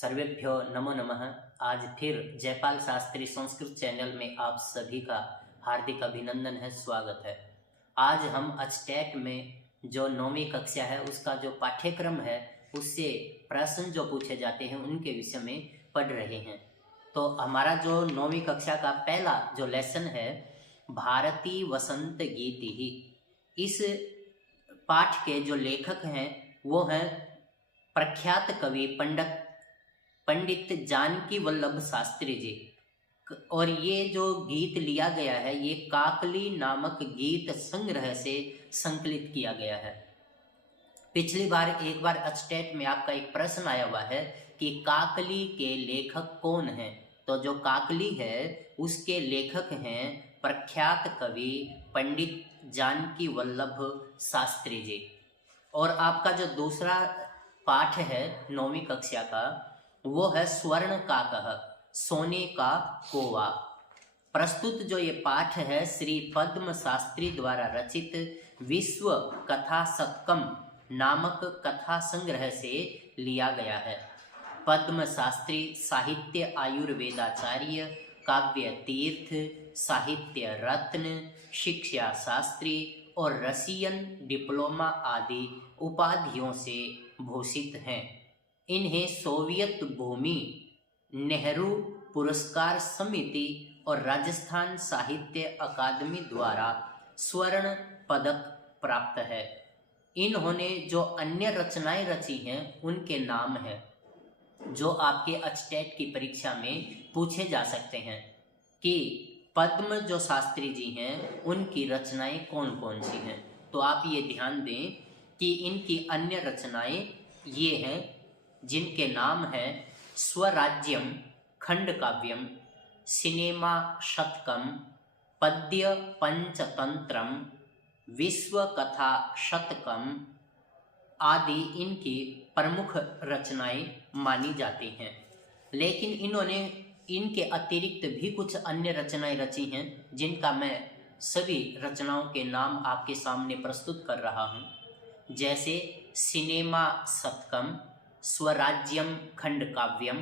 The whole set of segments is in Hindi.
सर्वेभ्यो नमो नमः। आज फिर जयपाल शास्त्री संस्कृत चैनल में आप सभी का हार्दिक अभिनंदन है, स्वागत है। आज हम अचटेक में जो 9वीं कक्षा है उसका जो पाठ्यक्रम है उससे प्रश्न जो पूछे जाते हैं उनके विषय में पढ़ रहे हैं। तो हमारा जो 9वीं कक्षा का पहला जो लेसन है भारतीय वसंत गीत ही, इस पाठ के जो लेखक हैं वो हैं प्रख्यात कवि पंडित जानकी वल्लभ शास्त्री जी। और ये जो गीत लिया गया है ये काकली नामक गीत संग्रह से संकलित किया गया है। पिछली बार एक बार अचटेट में आपका एक प्रश्न आया हुआ है कि काकली के लेखक कौन हैं। तो जो काकली है उसके लेखक हैं प्रख्यात कवि पंडित जानकी वल्लभ शास्त्री जी। और आपका जो दूसरा पाठ है 9वीं कक्षा का वो है स्वर्ण काकः, सोने का कोवा। प्रस्तुत जो ये पाठ है श्री पद्म शास्त्री द्वारा रचित विश्व कथा शतकम नामक कथा संग्रह से लिया गया है। पद्म शास्त्री साहित्य आयुर्वेदाचार्य, काव्य तीर्थ, साहित्य रत्न, शिक्षा शास्त्री और रसियन डिप्लोमा आदि उपाधियों से भूषित हैं। इन्हें सोवियत भूमि, नेहरू पुरस्कार समिति और राजस्थान साहित्य अकादमी द्वारा स्वर्ण पदक प्राप्त है। इन्होंने जो अन्य रचनाएं रची हैं उनके नाम हैं जो आपके अचटेट की परीक्षा में पूछे जा सकते हैं कि पद्म जो शास्त्री जी हैं उनकी रचनाएं कौन कौन सी हैं। तो आप ये ध्यान दें कि इनकी अन्य रचनाएं ये हैं जिनके नाम हैं स्वराज्यम खंड काव्यम, सिनेमा शतकम, पद्य पंचतंत्रम, विश्व कथा शतकम आदि इनकी प्रमुख रचनाएं मानी जाती हैं। लेकिन इन्होंने इनके अतिरिक्त भी कुछ अन्य रचनाएं रची हैं जिनका मैं सभी रचनाओं के नाम आपके सामने प्रस्तुत कर रहा हूं। जैसे सिनेमा शतकम, स्वराज्यम खंड काव्यम,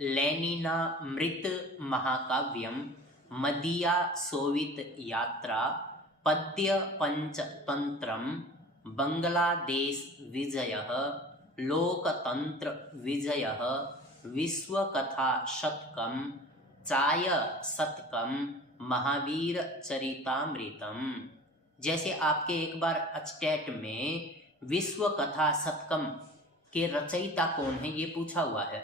लेनिना मृत महाकाव्यम, मदिया सोवित यात्रा, पद्य पंचतंत्रम, बांग्लादेश विजयः, लोकतंत्र विजयः, विश्व कथा शतकम, चाय शतकम, महावीर चरितामृतम। जैसे आपके एक बार अचटेट में विश्व कथा शतकम के रचयिता कौन है ये पूछा हुआ है।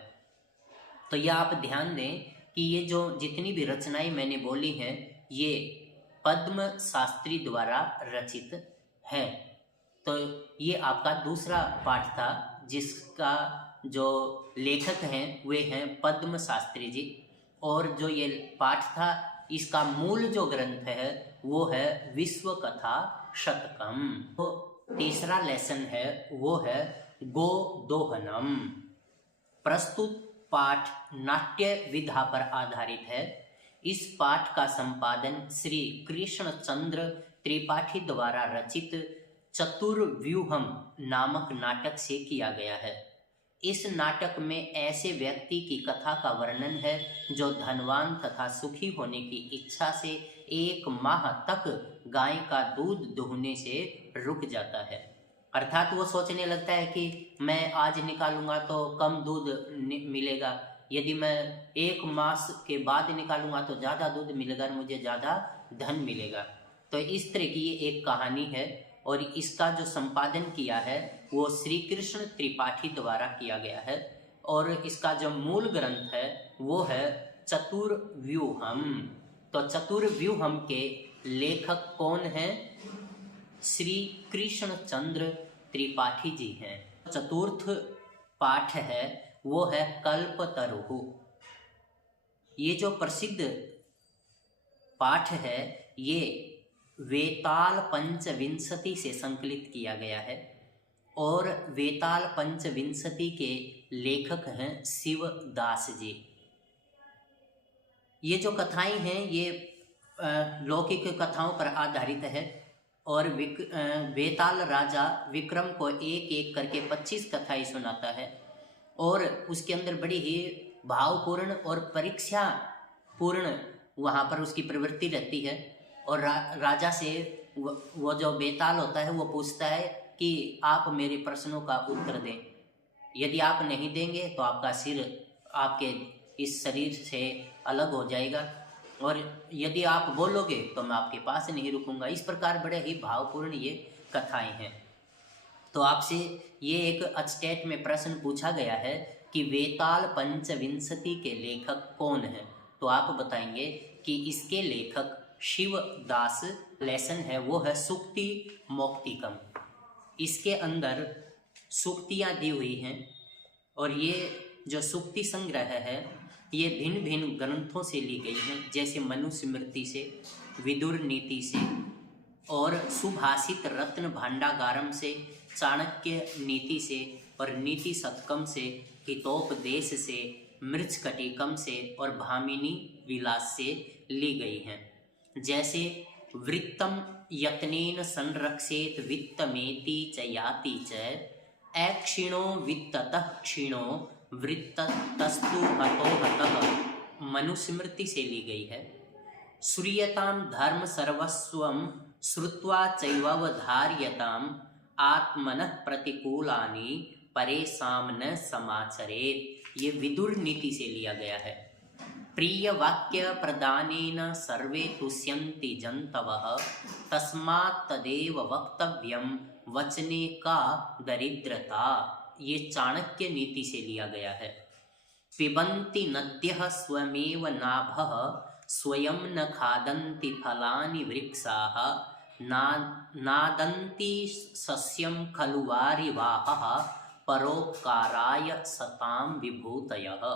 तो यह आप ध्यान दें कि ये जो जितनी भी रचनाएं मैंने बोली हैं ये पद्म शास्त्री द्वारा रचित है। तो ये आपका दूसरा पाठ था जिसका जो लेखक हैं वे हैं पद्म शास्त्री जी। और जो ये पाठ था इसका मूल जो ग्रंथ है वो है विश्व कथा शतकम। तो तीसरा लेसन है वो है गोदोहनम। प्रस्तुत पाठ नाट्य विधा पर आधारित है। इस पाठ का संपादन श्री कृष्ण चंद्र त्रिपाठी द्वारा रचित चतुर्व्यूहम नामक नाटक से किया गया है। इस नाटक में ऐसे व्यक्ति की कथा का वर्णन है जो धनवान तथा सुखी होने की इच्छा से 1 माह तक गाय का दूध दुहने से रुक जाता है। अर्थात वो सोचने लगता है कि मैं आज निकालूंगा तो कम दूध मिलेगा, यदि मैं 1 मास के बाद निकालूंगा तो ज़्यादा दूध मिलेगा और मुझे ज़्यादा धन मिलेगा। तो इस तरह की ये एक कहानी है और इसका जो संपादन किया है वो श्री कृष्ण त्रिपाठी द्वारा किया गया है। और इसका जो मूल ग्रंथ है वो है चतुर्व्यूहम। तो चतुर्व्यूहम के लेखक कौन हैं? श्री कृष्ण चंद्र त्रिपाठी जी हैं। चतुर्थ पाठ है वो है कल्पतरुः। ये जो प्रसिद्ध पाठ है ये वेताल पंचविंशति से संकलित किया गया है और वेताल पंचविंशति के लेखक हैं शिवदास जी। ये जो कथाएं हैं ये लौकिक कथाओं पर आधारित है और वेताल राजा विक्रम को एक एक करके 25 कथाएं सुनाता है और उसके अंदर बड़ी ही भावपूर्ण और परीक्षा पूर्ण वहाँ पर उसकी प्रवृत्ति रहती है। और राजा से वो जो बेताल होता है वो पूछता है कि आप मेरे प्रश्नों का उत्तर दें, यदि आप नहीं देंगे तो आपका सिर आपके इस शरीर से अलग हो जाएगा, और यदि आप बोलोगे तो मैं आपके पास नहीं रुकूंगा। इस प्रकार बड़े ही भावपूर्ण ये कथाएं हैं। तो आपसे ये एक अचटेट में प्रश्न पूछा गया है कि वेताल पंचविंशति के लेखक कौन है, तो आप बताएंगे कि इसके लेखक शिवदास लेसन है, वो है सूक्ति मौक्तिकम। इसके अंदर सूक्तियाँ दी हुई हैं, और ये जो सूक्ति संग्रह है ये भिन्न भिन्न ग्रंथों से ली गई हैं, जैसे मनुस्मृति से, विदुर नीति से, और सुभाषित रत्न भांडागारम से, चाणक्य नीति से, और नीति शतकम से, हितोपदेश से, मृच्छकटिकम से और भामिनी विलास से ली गई हैं। जैसे वृत्तम यत्नेन संरक्षेत वित्तमेति च याति च अक्षिणो वित्ततः क्षीणो वृत्तस्तु हतो हतः मनुस्मृति से ली गई है। श्रूयताम धर्म सर्वस्वम श्रुत्वा चैवधार्यताम आत्मनः प्रतिकूलानि परेशान न समाचरेत, ये विदुर नीति से लिया गया है। प्रिय वाक्य प्रदानेन सर्वे तुष्यन्ति जन्तवः तस्मात् तदेव वक्तव्यम वचने का दरिद्रता, ये चाणक्य नीति से लिया गया है। पिबन्ति नद्यः स्वमेव नाभः स्वयं न खादन्ति फलानि वृक्षाः नादन्ति सस्यं खलु वारिवाहः परोपकाराय सताम विभूतयः,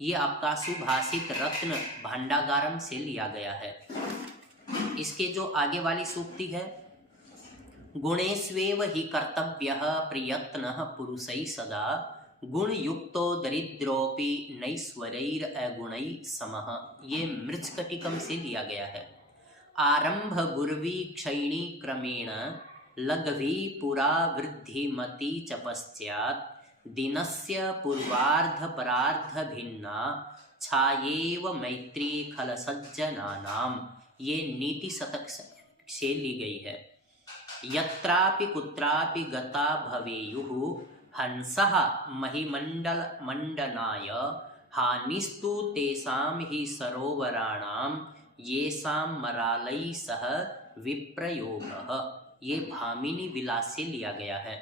ये आपका सुभाषित रत्न भांडागारम से लिया गया है। इसके जो आगे वाली सूक्ति है, गुणेष्वेव हि कर्तव्यः प्रयत्नः पुरुषैः सदा गुणयुक्तो दरिद्रोपि नैश्वर्यैरगुणैः समः, ये मृच्छकटिकम से लिया गया है। आरंभ गुर्वी क्षयिणी क्रमेण लघवी पुरा वृद्धिमती च पश्चात् दिनस्य पूर्वार्ध परार्ध भिन्ना छायेव मैत्री खल सज्जनानाम, ये नीति शतक से ली गई है। यत्रापि कुत्रापि गता भवेयुः हंसः महिमंडल मंडनाय हानिस्तु तेषां हि सरोवराणां येषां मरालैः सह विप्रयोगः, ये भामिनी विलास से लिया गया है।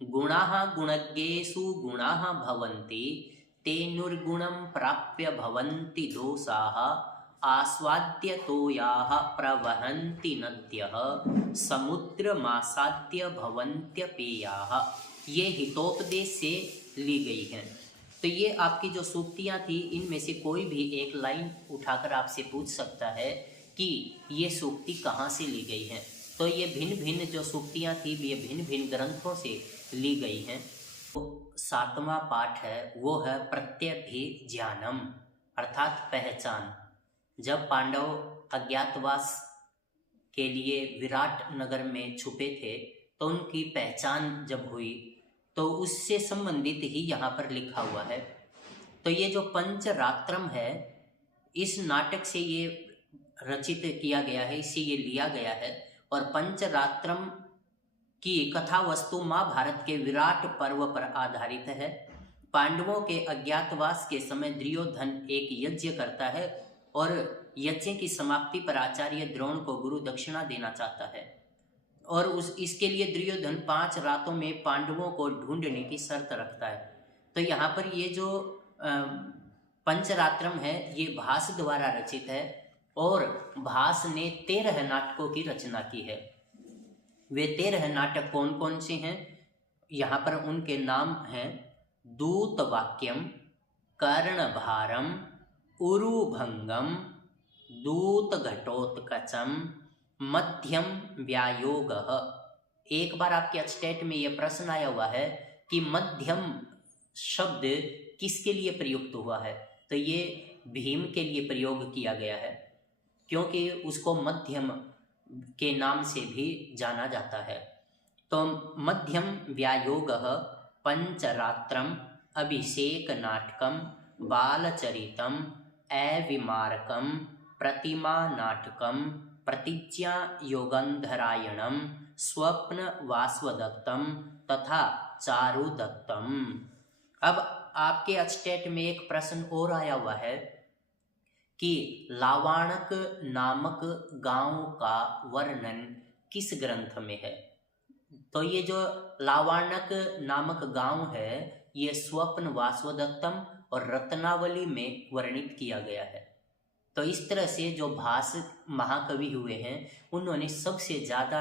गुणाः गुणज्ञेषु गुणाः भवन्ति ते निर्गुणं प्राप्य भवन्ति दोषाः आस्वाद्य तोयाः प्रवहन्ति नद्यः समुद्रमासाद्य भवन्त्यपेयाः, ये हितोपदेश से ली गई हैं। तो ये आपकी जो सूक्तियाँ थी, इनमें से कोई भी एक लाइन उठाकर आपसे पूछ सकता है कि ये सूक्ति कहाँ से ली गई है। तो ये भिन्न भिन्न जो सूक्तियाँ थी ये भिन्न भिन्न ग्रंथों से ली गई हैं। तो 7वां पाठ है वो है प्रत्यभिज्ञानम, अर्थात पहचान। जब पांडव अज्ञातवास के लिए विराट नगर में छुपे थे तो उनकी पहचान जब हुई तो उससे संबंधित ही यहाँ पर लिखा हुआ है। तो ये जो पंचरात्रम है, इस नाटक से ये रचित किया गया है, इससे ये लिया गया है। और पंचरात्रम की कथा वस्तु महाभारत के विराट पर्व पर आधारित है। पांडवों के अज्ञातवास के समय दुर्योधन एक यज्ञ करता है और यज्ञ की समाप्ति पर आचार्य द्रोण को गुरु दक्षिणा देना चाहता है, और इसके लिए दुर्योधन 5 रातों में पांडवों को ढूंढने की शर्त रखता है। तो यहाँ पर ये जो पंचरात्रम है ये भास द्वारा रचित है, और भास ने 13 नाटकों की रचना की है। वे 13 नाटक कौन कौन से हैं, यहाँ पर उनके नाम हैं दूत वाक्यम, कर्णभारम, उरुभंगम, दूत घटोत्कचम, मध्यम व्यायोगः। एक बार आपके अचटेट में यह प्रश्न आया हुआ है कि मध्यम शब्द किसके लिए प्रयुक्त हुआ है, तो ये भीम के लिए प्रयोग किया गया है, क्योंकि उसको मध्यम के नाम से भी जाना जाता है। तो मध्यम व्यायोगः पंचरात्रम अभिषेक नाटकम, बालचरितम, अविमारकम, प्रतिमा नाटकम, प्रतिज्ञा योगंधरायणम, स्वप्न वासवदत्तम तथा चारुदत्तम। अब आपके अचटेट में एक प्रश्न और आया हुआ है कि लावाणक नामक गांव का वर्णन किस ग्रंथ में है। तो ये जो लावाणक नामक गांव है ये स्वप्न वासवदत्तम और रत्नावली में वर्णित किया गया है। तो इस तरह से जो भास महाकवि हुए हैं उन्होंने सबसे ज़्यादा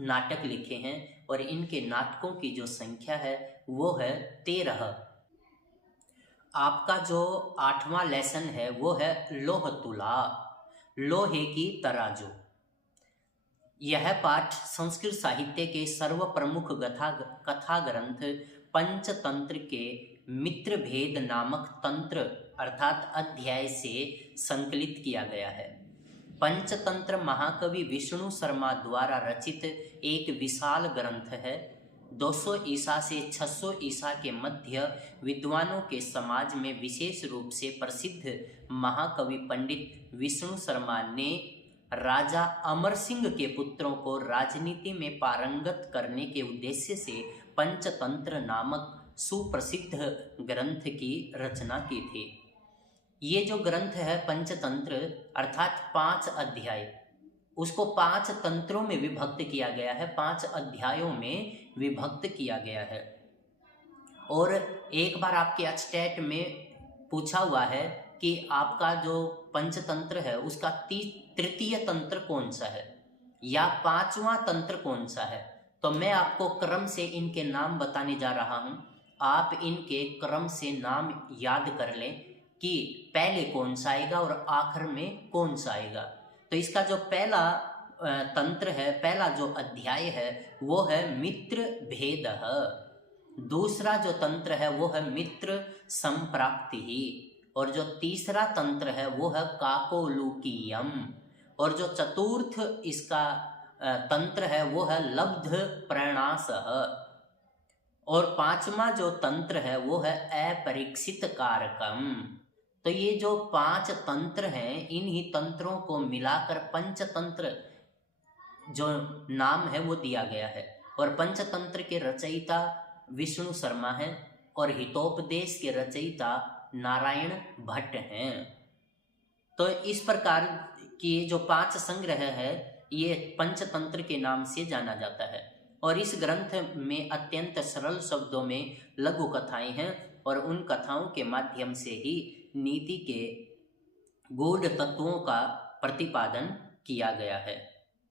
नाटक लिखे हैं और इनके नाटकों की जो संख्या है वो है 13। आपका जो 8वां लेसन है वो है लोह तुला, लोहे की तराजू। यह पाठ संस्कृत साहित्य के सर्व प्रमुख कथा ग्रंथ पंचतंत्र के मित्र भेद नामक तंत्र अर्थात अध्याय से संकलित किया गया है। पंचतंत्र महाकवि विष्णु शर्मा द्वारा रचित एक विशाल ग्रंथ है। 200 ईसा से 600 ईसा के मध्य विद्वानों के समाज में विशेष रूप से प्रसिद्ध महाकवि पंडित विष्णु शर्मा ने राजा अमर सिंह के पुत्रों को राजनीति में पारंगत करने के उद्देश्य से पंचतंत्र नामक सुप्रसिद्ध ग्रंथ की रचना की थी। ये जो ग्रंथ है पंचतंत्र अर्थात 5 अध्याय, उसको 5 तंत्रों में विभक्त किया गया है, 5 अध्यायों में विभक्त किया गया है। और एक बार आपके अचटेट में पूछा हुआ है कि आपका जो पंचतंत्र है उसका तृतीय तंत्र कौन सा है या 5वां तंत्र कौन सा है। तो मैं आपको क्रम से इनके नाम बताने जा रहा हूँ, आप इनके क्रम से नाम याद कर लें कि पहले कौन सा आएगा और आखिर में कौन सा आएगा। तो इसका जो पहला तंत्र है, पहला जो अध्याय है वो है मित्र भेद। दूसरा जो तंत्र है वो है मित्र संप्राप्ति। और जो तीसरा तंत्र है वो है काकोलुकीयम। और जो चतुर्थ इसका तंत्र है वो है लब्ध प्रणास। और 5वां जो तंत्र है वो है अपरीक्षित कारकम। तो ये जो 5 तंत्र हैं इन्हीं तंत्रों को मिलाकर पंचतंत्र जो नाम है वो दिया गया है। और पंचतंत्र के रचयिता विष्णु शर्मा हैं और हितोपदेश के रचयिता नारायण भट्ट हैं। तो इस प्रकार की जो 5 संग्रह है ये पंचतंत्र के नाम से जाना जाता है। और इस ग्रंथ में अत्यंत सरल शब्दों में लघु कथाएं हैं और उन कथाओं के माध्यम से ही नीति के गूढ़ तत्वों का प्रतिपादन किया गया है।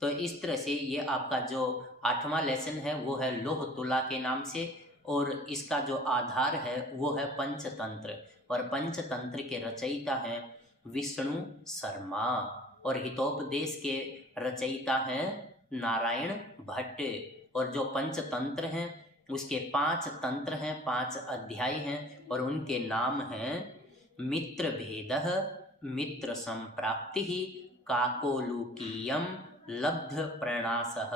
तो इस तरह से ये आपका जो 8वां लेसन है वो है लोह तुला के नाम से, और इसका जो आधार है वो है पंचतंत्र। और पंचतंत्र के रचयिता हैं विष्णु शर्मा और हितोपदेश के रचयिता हैं नारायण भट्ट। और जो पंचतंत्र हैं उसके 5 तंत्र हैं, 5 अध्याय हैं और उनके नाम हैं मित्र भेदः, मित्र संप्राप्ति, काकोलुकीयम, लब्ध प्रणासः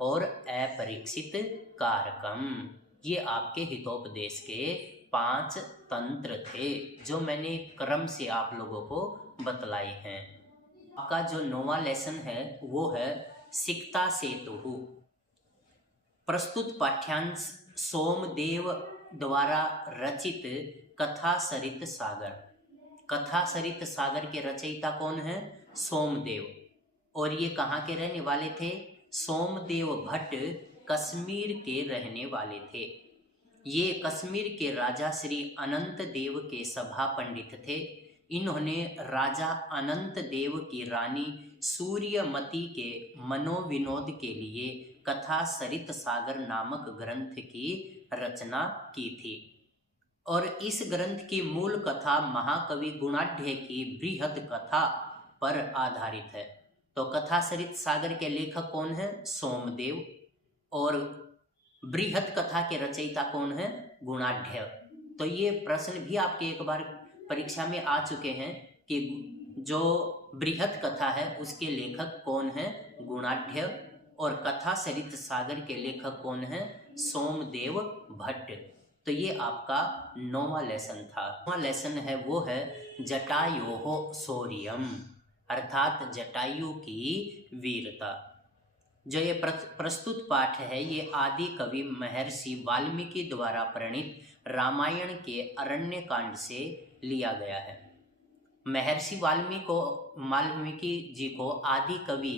और अपरीक्षित कारकम। ये आपके हितोपदेश के 5 तंत्र थे जो मैंने क्रम से आप लोगों को बतलाए हैं। आपका जो 9वां लेसन है वो है सिकता सेतु। प्रस्तुत पाठ्यांश सोमदेव द्वारा रचित कथा सरित सागर। कथा सरित सागर के रचयिता कौन है? सोमदेव। और ये कहाँ के रहने वाले थे? सोमदेव भट्ट कश्मीर के रहने वाले थे। ये कश्मीर के राजा श्री अनंत देव के सभा पंडित थे। इन्होंने राजा अनंत देव की रानी सूर्यमती के मनोविनोद के लिए कथा सरित सागर नामक ग्रंथ की रचना की थी। और इस ग्रंथ की मूल कथा महाकवि गुणाढ्य की बृहद कथा पर आधारित है। तो कथा सरित सागर के लेखक कौन है? सोमदेव। और बृहद कथा के रचयिता कौन है? गुणाढ्य। तो ये प्रश्न भी आपके एक बार परीक्षा में आ चुके हैं कि जो बृहद कथा है उसके लेखक कौन है? गुणाढ्य। और कथा सरित सागर के लेखक कौन है? सोमदेव भट्ट। तो ये आपका 9वां लेसन था। 9वां लेसन है वो है जटायोः शौर्यम, अर्थात जटायु की वीरता। जो ये प्रस्तुत पाठ है ये आदि कवि महर्षि वाल्मीकि द्वारा प्रणीत रामायण के अरण्य कांड से लिया गया है। महर्षि वाल्मीकि जी को आदि कवि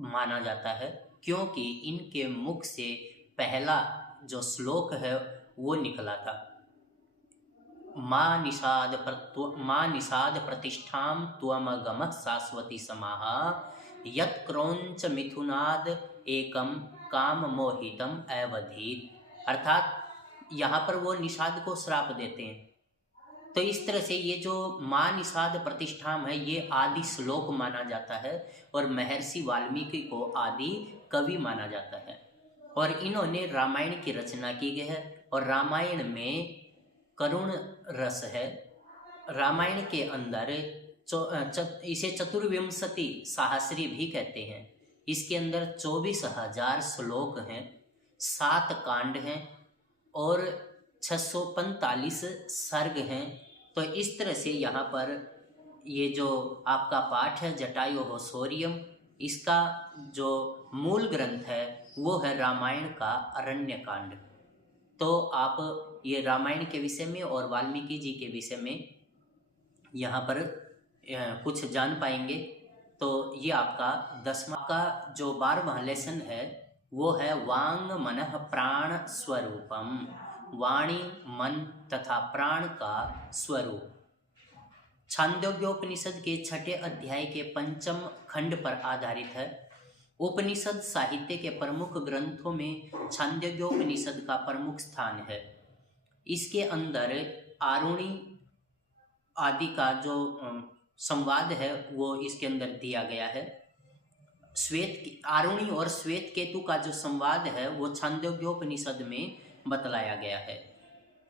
माना जाता है क्योंकि इनके मुख से पहला जो श्लोक है वो निकला था। माँ निषाद प्रतिष्ठाम त्वमगमः शाश्वती समाः यत् क्रौंच मिथुनाद एकम काम मोहितम अवधीत, अर्थात यहाँ पर वो निषाद को श्राप देते हैं। तो इस तरह से ये जो माँ निषाद प्रतिष्ठाम है ये आदि श्लोक माना जाता है और महर्षि वाल्मीकि को आदि कवि माना जाता है। और इन्होंने रामायण की रचना की गई है और रामायण में करुण रस है। रामायण के अंदर इसे चतुर्विंशति सहस्री भी कहते हैं। इसके अंदर 24,000 श्लोक हैं, 7 कांड हैं और 645 सर्ग हैं। तो इस तरह से यहाँ पर ये जो आपका पाठ है जटायोः शौर्यम, इसका जो मूल ग्रंथ है वो है रामायण का अरण्य कांड। तो आप ये रामायण के विषय में और वाल्मीकि जी के विषय में यहाँ पर कुछ जान पाएंगे। तो ये आपका 10वां का जो 12वां लेसन है वो है वांग मनः प्राण स्वरूपम, वाणी मन तथा प्राण का स्वरूप। छांदोग्योपनिषद के 6ठे अध्याय के 5म खंड पर आधारित है। उपनिषद साहित्य के प्रमुख ग्रंथों में छांदोग्योपनिषद का प्रमुख स्थान है। इसके अंदर आरुणि आदि का जो संवाद है वो इसके अंदर दिया गया है। आरुणि और श्वेत केतु का जो संवाद है वो छांदोग्योपनिषद में बतलाया गया है।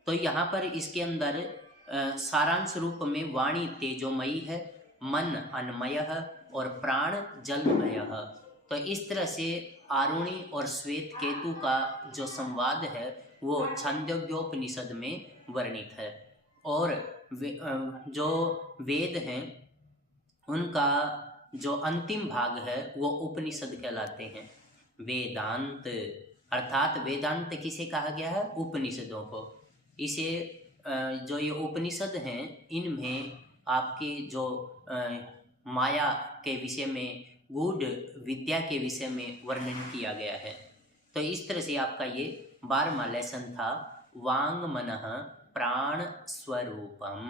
तो यहाँ पर इसके अंदर सारांश रूप में वाणी तेजोमयी है, मन अन्नमय है और प्राण जलमय है। तो इस तरह से आरुणि और श्वेत केतु का जो संवाद है वो छांदोग्योपनिषद में वर्णित है। और जो वेद हैं उनका जो अंतिम भाग है वो उपनिषद कहलाते हैं। वेदांत, अर्थात वेदांत किसे कहा गया है? उपनिषदों को। इसे जो ये उपनिषद हैं इनमें आपकी जो माया के विषय में, गूढ़ विद्या के विषय में वर्णन किया गया है। तो इस तरह से आपका ये 12वां लेसन था वांग मनः प्राण स्वरूपम।